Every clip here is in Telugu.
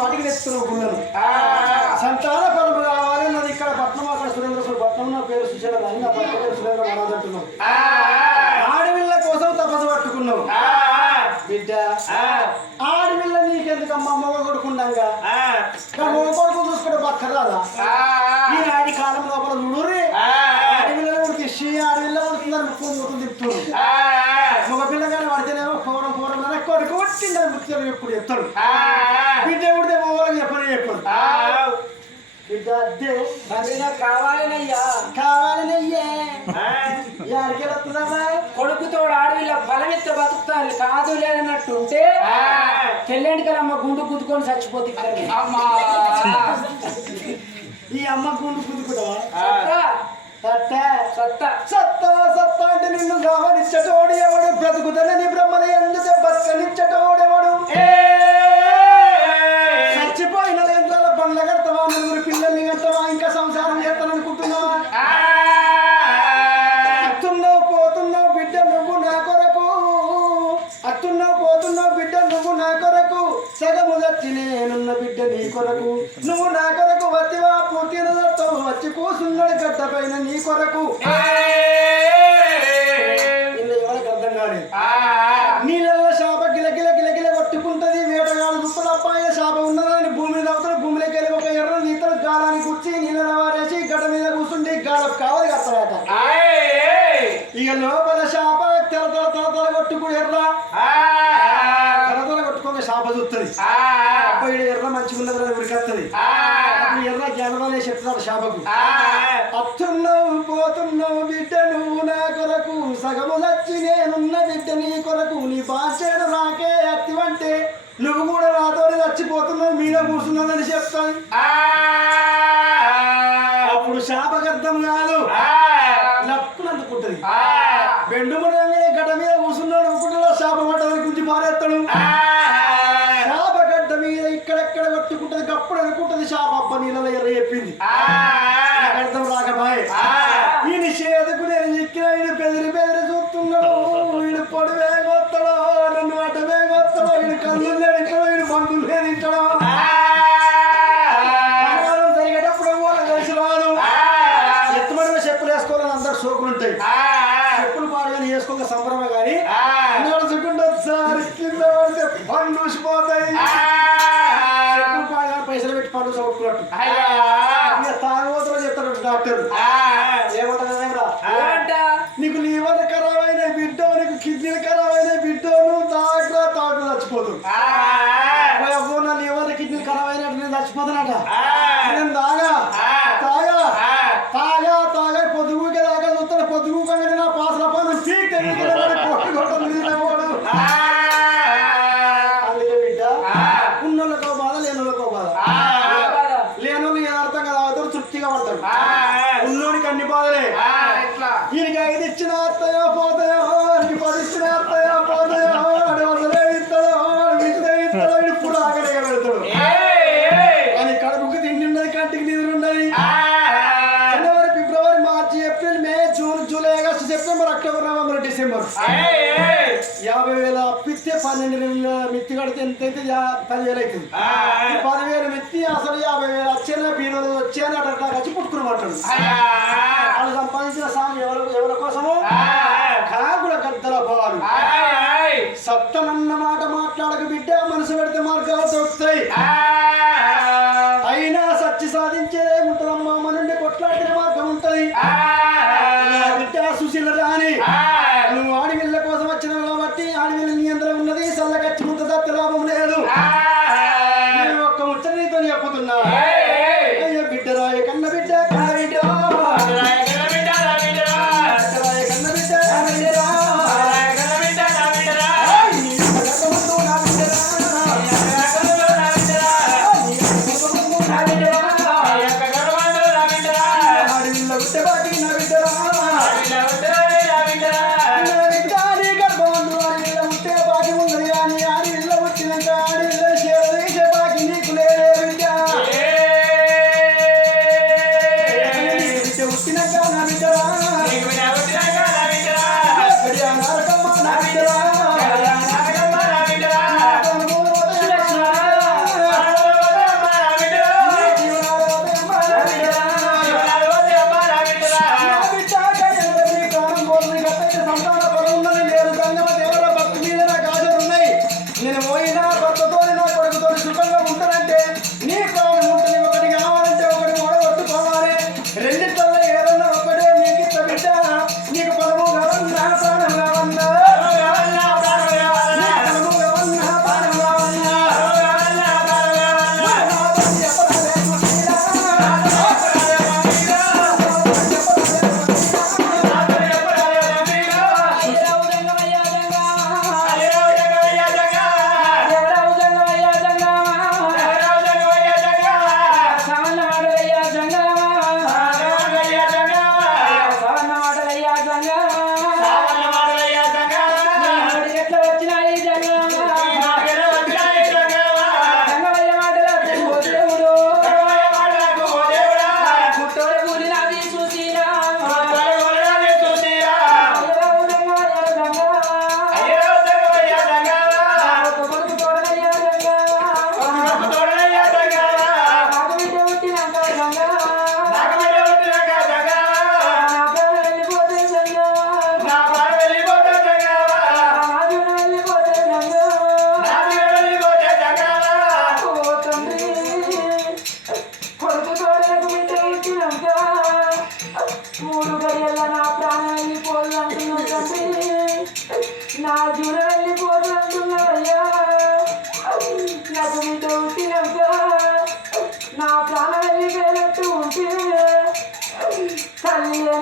వాటికి తెచ్చుకున్నావు గుళ్ళను సంతాన పరమ రావాలి నాది ఇక్కడ పట్నం అక్కడ సురేంద్ర పట్నం నా పేరు సుశీల కానీ నా పట్నం పేరు సురేంద్ర మనోజ్ అంటున్నావు ఆడపిల్ల కోసం తపస్సు పట్టుకున్నావు. బిడ్డ. ఆడపిల్ల నీకెందుకమ్మా మొగ కొడుకుండంగా? మొగ కొడుకు చూసుకుంటే బతకరాదా? ఈ ఆడి కాలం లోపల చూడుర్రి. ఆడపిల్ల ఉడికిసి ఆడపిల్ల ఉడుతుందని ముక్కు మూతులు తిప్పుతుంది మగ పిల్లగానే పడితేనేమో కోరం కూరం కొడుకు కొట్టిందని ముత్యాలు ఎప్పుడు చెప్తాడు. కావాలనయ్యా. కావాలనయ్యే. యాడికి వస్తున్నావా కొడుకుతో ఆడవిల్ల బలమెత్త బతుకుతాను కాదు లేదన్నట్టు ఉంటే తెల్లంటికలమ్మ గుండు గుద్దుకొని చచ్చిపోతే ఇక్కడికి. ఈ అమ్మ గుండు కుదుకుతావా సత్తా, సత్తా. అంటే నిన్ను గమనించటోడు ఎవడు బ్రతుకుతానని బ్రహ్మని ఎందుకు బతకనిచ్చటోడు నువ్వు నా కొరకు వత్తివా పుట్టినతో వచ్చి కూసున్నాడు గడ్డ పైన నీ కొరకు. అర్థం కాలేదు. నీళ్ళల్లో శాప గిల గిల గిల గిల కొట్టుకుంటది. వేటగాడు దుప్పలప్పాయ శాప ఉన్నదని భూమిని తవ్వుతాడు భూమిలోకి వెళ్ళి ఒక ఎర్ర నీతలు గాలాన్ని కూర్చి నీళ్ళ వారేసి గడ్డ మీద కూర్చుండి గాల కావాలి కడతాడట ఇక లోపల శాప తెల తెల తెల తెల కొట్టుకుని ఎర్ర. కొట్టుకోక శాప చూస్తుంది అబ్బాయి ఎర్ర మంచిగా ఉన్నది ఉరికొస్తుంది అప్పుడు ఎర్ర జ్ఞానవాలే చెప్తాడు శాపకు అత్తున్నావు పోతున్నావు బిడ్డ నువ్వు నా కొరకు. సగము నచ్చి నేనున్న బిడ్డ నీ కొరకు. నీ బాధ్యత నాకే అత్తివంటే నువ్వు కూడా నాతో చచ్చిపోతున్నావు మీద కూర్చున్నానని చెప్తాను. అనుకుంటది శాప అబ్బ నీళ్ళలో ఎర్ర చెప్పింది. అర్థం నీకు లీవర్ ఖరాబ్ అయినాయి బిడ్డ నీకు కిడ్నీలు ఖరాబ్ అయినాయి బిడ్డ నువ్వు తాగరా తాగు చచ్చిపోతుంది అయితే పదివేలు అవుతుంది పదివేలు మిత్తి అసలు యాభై వేలు వచ్చేనా బీరోలు వచ్చేనా అట్లా వచ్చి పుట్టుకున్నమాటాడు వాళ్ళు సంపాదించిన సాగు ఎవరి ఎవరి కోసము? కాకుల గద్దల పాలు సత్తనన్న మాట మాట్లాడక బిడ్డ మనసు పెడితే మార్గాలు దొరుకుతాయి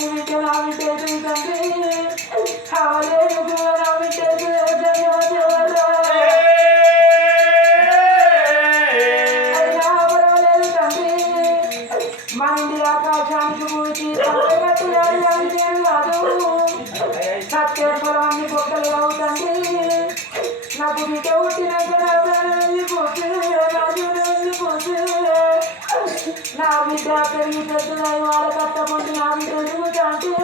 బిడ్డ ఎదురు తండ్రి కావలేను కూడా నా బిడ్డ ఎదురు జగవరా అయినా పర్వాలేదు తండ్రి మన ఇంటి ఆకాశానికి పూచి కట్టుగాడి అని కాదు సత్య పొలాన్ని బొక్కలు రావు తండ్రి నాకు బిడ్డ పుట్టినాక నా ప్రాణం వెళ్ళిపోతే నా జీవనం వెళ్ళిపోతే నా బిడ్డ పెరిగి పెద్దదై వాళ్ళ కట్టబడి నా బిడ్డ ఎదుగుతాంటే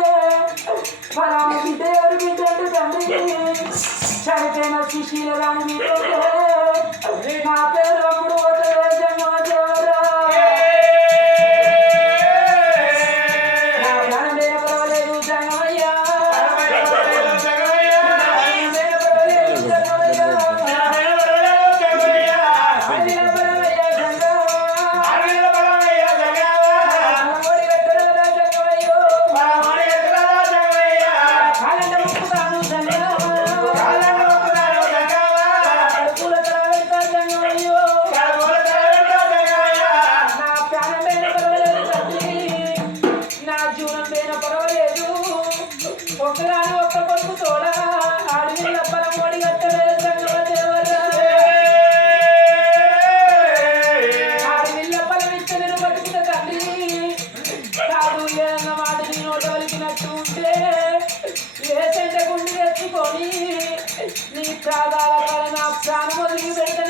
ఫలానా బిడ్డ ఎవరు బిడ్డ అంటే తండ్రి చనిపోయిన సుశీల రాని బిడ్డ నా పేరు ఒక్కగాను ఒక్క కొడుకు తోడ అడవి లబ్బల మోడి కట్టలే సంగమ దేవరా కాదు నీ నీ ప్రాణాల కాడ ప్రాణం వదిలి పెడతా